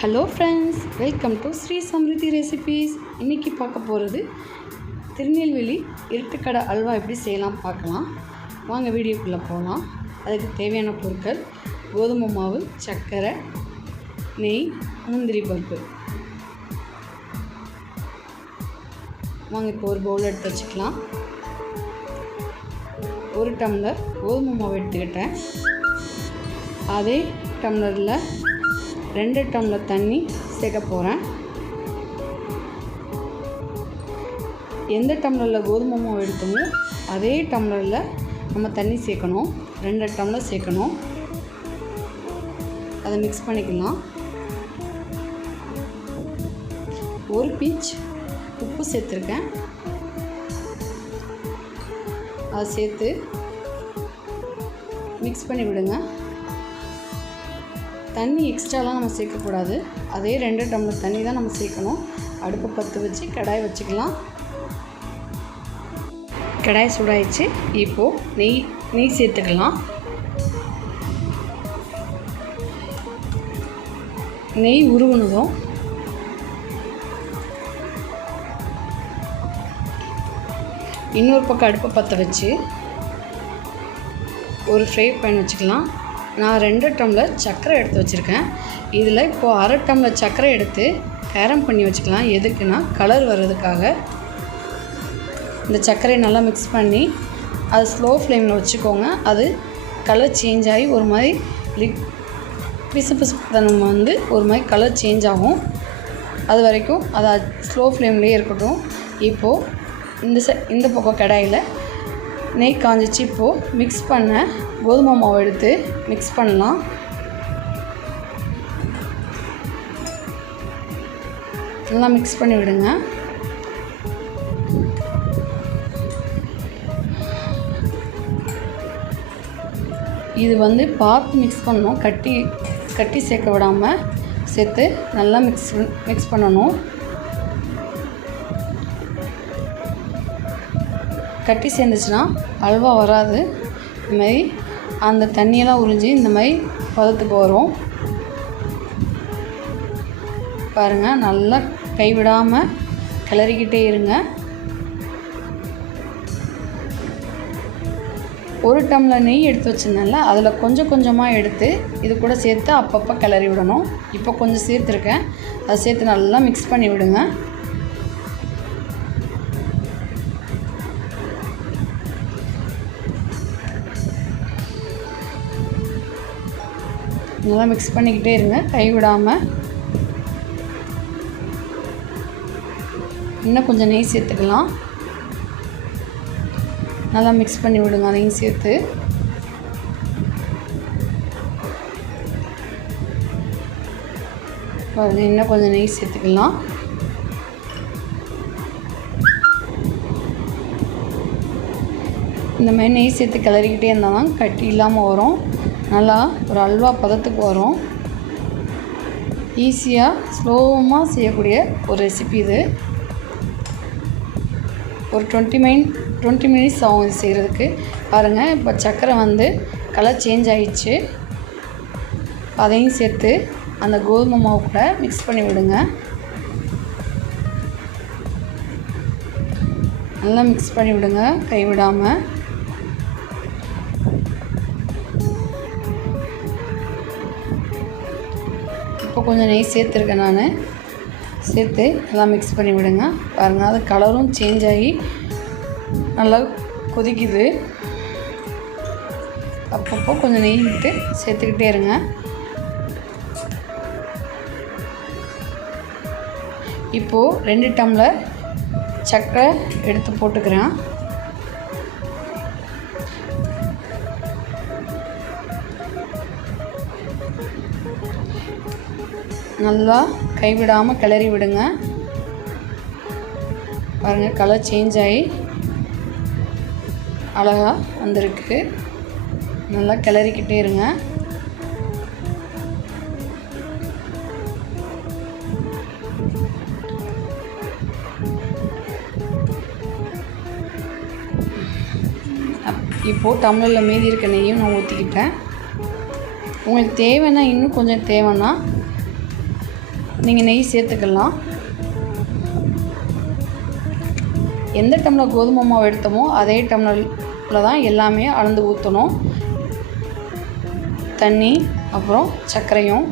Hello friends, welcome to s.srisamrithi recipes. இன்றைக்கி பார்க்க போகிறது திருநெல்வேலி இருட்டு கடை அல்வா எப்படி செய்யலாம் பார்க்கலாம். வாங்க வீடியோக்குள்ளே போகலாம். அதுக்கு தேவையான பொருட்கள்: கோதுமை மாவு, சர்க்கரை, நெய், முந்திரி பருப்பு. வாங்க இப்போ ஒரு பவுல் எடுத்து வச்சுக்கலாம். ஒரு டம்ளர் கோதுமை மாவு எடுத்துக்கிட்டேன். அதே டம்ளரில் 2 டம்ளர் தண்ணி சேர்க்க போகிறேன். எந்த டம்ளரில் கோதுமை மாவு எடுத்தோமோ அதே டம்ளரில் நம்ம தண்ணி சேர்க்கணும். 2 டம்ளர் சேர்க்கணும். அதை மிக்ஸ் பண்ணிக்கலாம். ஒரு பிஞ்ச் உப்பு சேர்த்துருக்கேன். அதை சேர்த்து மிக்ஸ் பண்ணி விடுங்க. தண்ணி எக்ஸ்ட்ராலாம் நம்ம சேர்க்கக்கூடாது. அதே 2 டம்ளர் தண்ணி தான் நம்ம சேர்க்கணும். அடுப்பை பற்ற வச்சு கடாய் வச்சுக்கலாம். கடாய் சூடாயிடுச்சு. இப்போது நெய் சேர்த்துக்கலாம். நெய் உருகுனதும் இன்னொரு பக்கம் அடுப்பை பற்ற வச்சு ஒரு ஃப்ரை பேன் வச்சுக்கலாம். நான் 2 டம்ளர் சர்க்கரை எடுத்து வச்சுருக்கேன். இதில் இப்போது 1/2 டம்ளர் சர்க்கரை எடுத்து கேரம் பண்ணி வச்சுக்கலாம். எதுக்குன்னா கலர் வர்றதுக்காக. இந்த சர்க்கரையை நல்லா மிக்ஸ் பண்ணி அது ஸ்லோ ஃப்ளேமில் வச்சுக்கோங்க. அது கலர் சேஞ்ச் ஆகி ஒரு மாதிரி பிசுபிசுத்தனம் ஒரு மாதிரி கலர் சேஞ்ச் ஆகும். அது வரைக்கும் அதை ஸ்லோ ஃப்ளேம்லேயே இருக்கட்டும். இப்போது இந்த பக்கம் கடாயில் நெய் காஞ்சிச்சு. இப்போது மிக்ஸ் பண்ண கோதுமை மாவு எடுத்து மிக்ஸ் பண்ணலாம். நல்லா மிக்ஸ் பண்ணி விடுங்க. இது பார்த்து மிக்ஸ் பண்ணணும். கட்டி சேர்க்க விடாமல் சேர்த்து நல்லா மிக்ஸ் பண்ணணும். கட்டி சேர்ந்துச்சுன்னா அல்வா வராது. இந்த மாதிரி அந்த தண்ணியெல்லாம் உறிஞ்சி இந்த மாதிரி பதத்துக்கு வரும். பாருங்கள், நல்லா கைவிடாமல் கிளறிக்கிட்டே இருங்க. 1 டம்ளர் நெய் எடுத்து வச்சுருந்தேன்ல, அதில் கொஞ்சம் கொஞ்சமாக எடுத்து இது கூட சேர்த்து அப்பப்போ கிளறி விடணும். இப்போ கொஞ்சம் சேர்த்துருக்கேன். அதை சேர்த்து நல்லா மிக்ஸ் பண்ணி விடுங்க. நல்லா மிக்ஸ் பண்ணிக்கிட்டே இருங்க, கைவிடாமல். இன்னும் கொஞ்சம் நெய் சேர்த்துக்கலாம். நல்லா மிக்ஸ் பண்ணி விடுங்க. அதையும் சேர்த்து இன்னும் கொஞ்சம் நெய் சேர்த்துக்கலாம். இந்த மாதிரி நெய் சேர்த்து கிளறிக்கிட்டே இருந்தால் தான் கட்டி இல்லாமல் வரும். நல்லா ஒரு அல்வா பதத்துக்கு வரும். ஈஸியாக ஸ்லோவமாக செய்யக்கூடிய ஒரு ரெசிபி இது. ஒரு 20 மினிட்ஸ் ஆகும் இது செய்கிறதுக்கு. பாருங்கள், இப்போ சர்க்கரை கலர் சேஞ்ச் ஆகிடுச்சு. அதையும் சேர்த்து அந்த கோதுமை மாவு கூட மிக்ஸ் பண்ணி விடுங்க. நல்லா மிக்ஸ் பண்ணி விடுங்க, கைவிடாமல். இப்போ கொஞ்சம் நெய் சேர்த்துருக்கேன். நான் சேர்த்து நல்லா மிக்ஸ் பண்ணி விடுங்க. பாருங்கள், அது கலரும் சேஞ்ச் ஆகி நல்லா கொதிக்குது. அப்பப்போ கொஞ்சம் நெய் விட்டு சேர்த்துக்கிட்டே இருங்க. இப்போது 2 டம்ளர் சர்க்கரை எடுத்து போட்டுக்கிறேன். நல்லா கைவிடாமல் கிளறி விடுங்க. பாருங்கள், கலர் சேஞ்ச் ஆகி அழகாக வந்திருக்கு. நல்லா கிளறிக்கிட்டே இருங்க. இப்போது டம்ளரில் மீதி இருக்க நெய்யும் நான் ஊற்றிக்கிட்டேன். உங்களுக்கு தேவைன்னா இன்னும் கொஞ்சம் தேவைன்னா நீங்கள் நெய் சேர்த்துக்கலாம். எந்த டம்ளர் கோதுமை மாவு எடுத்தோமோ அதே டம்ளரில் தான் எல்லாமே அளந்து ஊற்றணும். தண்ணி அப்புறம் சர்க்கரையும்.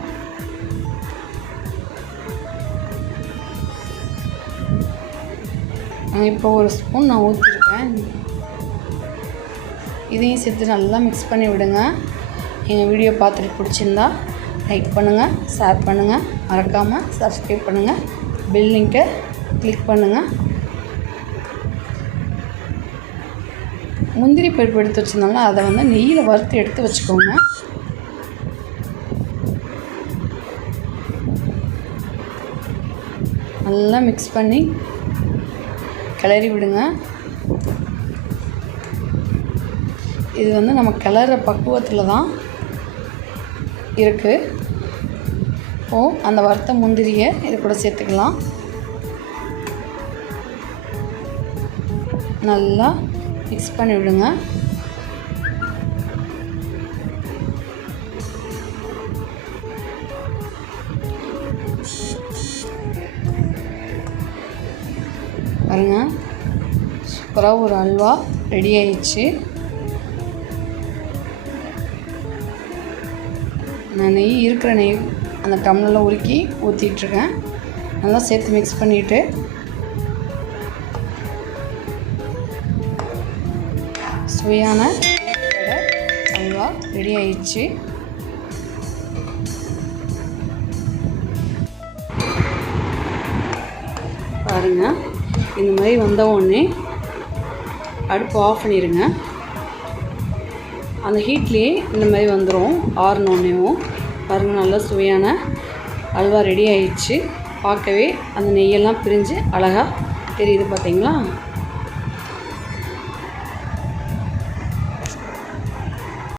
இப்போ ஒரு ஸ்பூன் நான் ஊற்றிருக்கேன். இதையும் சேர்த்து நல்லா மிக்ஸ் பண்ணி விடுங்க. எங்கள் வீடியோ பார்த்துட்டு பிடிச்சிருந்தா லைக் பண்ணுங்கள், ஷேர் பண்ணுங்கள், மறக்காமல் சப்ஸ்கிரைப் பண்ணுங்கள், பெல் லிங்கை கிளிக் பண்ணுங்கள். முந்திரி பருப்பு எடுத்து வச்சுருந்தாலும் அதை வந்து நெய்யில் வறுத்து எடுத்து வச்சுக்கோங்க. நல்லா மிக்ஸ் பண்ணி கிளறி விடுங்க. இது வந்து நம்ம கிளற பக்குவத்தில் தான் இருக்குது. இப்போது அந்த வறுத்த முந்திரியை இது கூட சேர்த்துக்கலாம். நல்லா மிக்ஸ் பண்ணி விடுங்க. பாருங்க, சூப்பராக ஒரு அல்வா ரெடி ஆயிடுச்சு. நான் நெய் இருக்கிற நெய் அந்த டம்ளரில் உருக்கி ஊற்றிட்டுருக்கேன். நல்லா சேர்த்து மிக்ஸ் பண்ணிவிட்டு சுவையான அல்வா ரெடி ஆயிடுச்சு. பாருங்கள், இந்த மாதிரி வந்த உடனே அடுப்பு ஆஃப் பண்ணிடுங்க. அந்த ஹீட்லேயே இந்த மாதிரி வந்துடும். ஆறுனோடனேவும் பாருங்கள், நல்லா சுவையான அல்வா ரெடி ஆயிடுச்சு. பார்க்கவே அந்த நெய்யெல்லாம் பிரிஞ்சு அழகாக தெரியுது பார்த்தீங்களா?